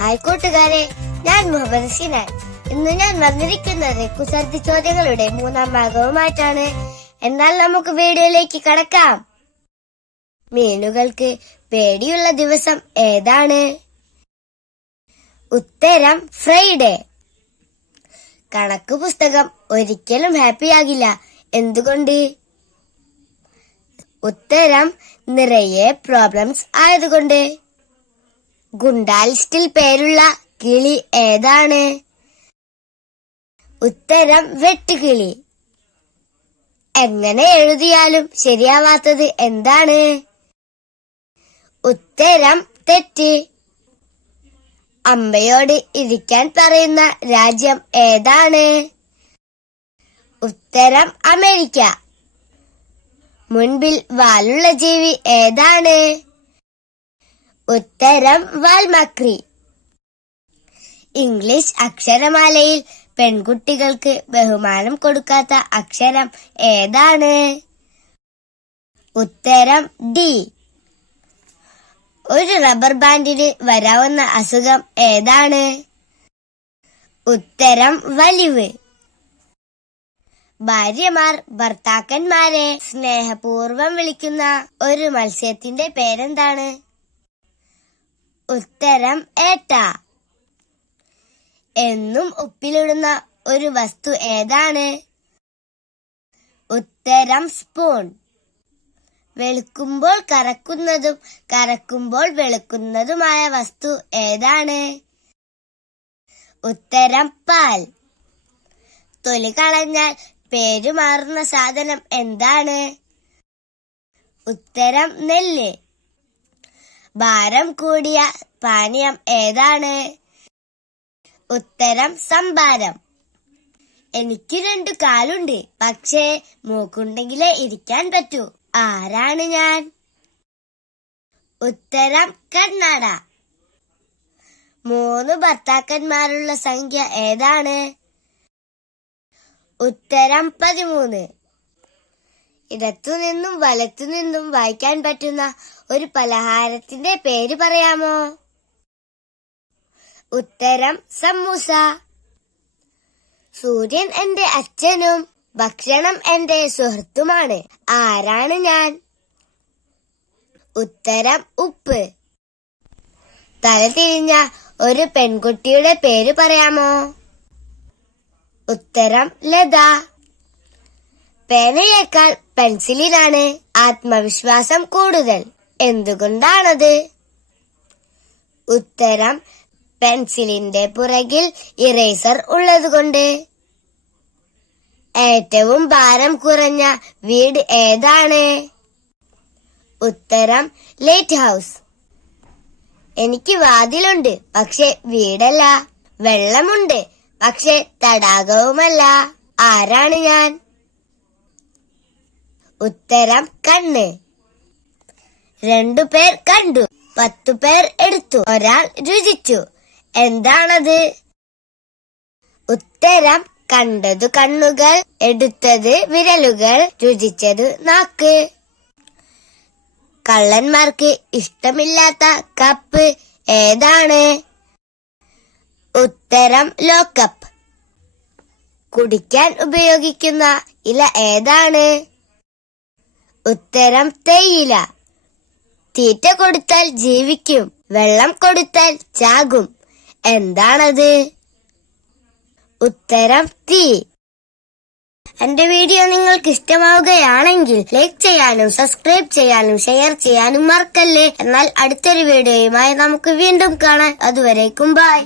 Hi കൂട്ടുകാരെ, ഞാൻ മുഹമ്മദ് സിനാൻ. ഇന്ന് ഞാൻ വന്നിരിക്കുന്നത് കുസൃതി ചോദ്യങ്ങളുടെ മൂന്നാം ഭാഗവുമായിട്ടാണ്. എന്നാൽ നമുക്ക് വീഡിയോയിലേക്ക് കടക്കാം. മീനുകൾക്ക് പേടിയുള്ള ദിവസം ഏതാണ്? ഉത്തരം ഫ്രൈഡേ. കണക്ക് പുസ്തകം ഒരിക്കലും ഹാപ്പിയാകില്ല. എന്തുകൊണ്ട്? ഉത്തരം നിറയെ പ്രോബ്ലംസ് ആയതുകൊണ്ട്. ഗുണ്ടാ ലിസ്റ്റിൽ പേരുള്ള കിളി ഏതാണ്? ഉത്തരം വെട്ടുകിളി. എങ്ങനെ എഴുതിയാലും ശരിയാവാത്തത് എന്താണ്? ഉത്തരം തെറ്റ്. അമ്മയോട് ഇരിക്കാൻ പറയുന്ന രാജ്യം ഏതാണ്? ഉത്തരം അമേരിക്ക. മുൻപിൽ വാലുള്ള ജീവി ഏതാണ്? ഉത്തരം വാൽമക്രി. ഇംഗ്ലീഷ് അക്ഷരമാലയിൽ പെൺകുട്ടികൾക്ക് ബഹുമാനം കൊടുക്കാത്ത അക്ഷരം ഏതാണ്? ഉത്തരം ഡി. ഒരു റബ്ബർ ബാൻഡിന് വരാവുന്ന അസുഖം ഏതാണ്? ഉത്തരം വലിവ്. ഭാര്യമാർ ഭർത്താക്കന്മാരെ സ്നേഹപൂർവ്വം വിളിക്കുന്ന ഒരു മത്സ്യത്തിന്റെ പേരെന്താണ്? ഉത്തരം ഏട്ട. എന്നും ഉപ്പിലിടുന്ന ഒരു വസ്തു ഏതാണ്? ഉത്തരം സ്പൂൺ. വെളുക്കുമ്പോൾ കറക്കുന്നതും കറക്കുമ്പോൾ വെളുക്കുന്നതുമായ വസ്തു ഏതാണ്? ഉത്തരം പാൽ. തൊലി കളഞ്ഞാൽ പേരുമാറുന്ന സാധനം എന്താണ്? ഉത്തരം നെല്ല്. ഭാരം കൂടിയ പാനീയം ഏതാണ്? ഉത്തരം സംഭാരം. എനിക്ക് 2 കാലുണ്ട്, പക്ഷേ മൂക്കുണ്ടെങ്കിലേ ഇരിക്കാൻ പറ്റൂ. ആരാണ് ഞാൻ? ഉത്തരം കണ്ണട. 3 ഭർത്താക്കന്മാരുള്ള സംഖ്യ ഏതാണ്? ഉത്തരം 13. ഇടത്തുനിന്നും വലത്തുനിന്നും വായിക്കാൻ പറ്റുന്ന ഒരു പലഹാരത്തിന്റെ പേര് പറയാമോ? ഉത്തരം സമൂസ. സൂര്യൻ എന്റെ അച്ഛനും ഭക്ഷണം എന്റെ സുഹൃത്തുമാണ്. ആരാണ് ഞാൻ? ഉത്തരം ഉപ്പ്. തല തിരിഞ്ഞ ഒരു പെൺകുട്ടിയുടെ പേര് പറയാമോ? ഉത്തരം ലത. പേനയേക്കാൾ പെൻസിലിനാണ് ആത്മവിശ്വാസം കൂടുതൽ. എന്തുകൊണ്ടാണത്? ഉത്തരം പെൻസിലിന്റെ പുറകിൽ ഇറേസർ ഉള്ളതുകൊണ്ട്. ഏറ്റവും ഭാരം കുറഞ്ഞ വീട് ഏതാണ്? ഉത്തരം ലൈറ്റ് ഹൗസ്. എനിക്ക് വാതിലുണ്ട്, പക്ഷെ വീടല്ല. വെള്ളമുണ്ട്, പക്ഷെ തടാകവുമല്ല. ആരാണ് ഞാൻ? ഉത്തരം കണ്ണ്. 2 പേർ കണ്ടു, 10 പേർ എടുത്തു, ഒരാൾ രുചിച്ചു. എന്താണത്? ഉത്തരം കണ്ടതു കണ്ണുകൾ, എടുത്തത് വിരലുകൾ, രുചിച്ചത് നാക്ക്. കള്ളന്മാർക്ക് ഇഷ്ടമില്ലാത്ത കപ്പ് ഏതാണ്? ഉത്തരം ലോക്കപ്പ്. കുടിക്കാൻ ഉപയോഗിക്കുന്ന ഇല ഏതാണ്? ഉത്തരം തേയില. തീറ്റ കൊടുത്താൽ ജീവിക്കും, വെള്ളം കൊടുത്താൽ ചാകും. എന്താണത്? ഉത്തരം തീ. എന്റെ വീഡിയോ നിങ്ങൾക്ക് ഇഷ്ടമാവുകയാണെങ്കിൽ ലൈക്ക് ചെയ്യാനും സബ്സ്ക്രൈബ് ചെയ്യാനും ഷെയർ ചെയ്യാനും മറക്കല്ലേ. എന്നാൽ അടുത്തൊരു വീഡിയോയുമായി നമുക്ക് വീണ്ടും കാണാം. അതുവരേക്കും ബൈ.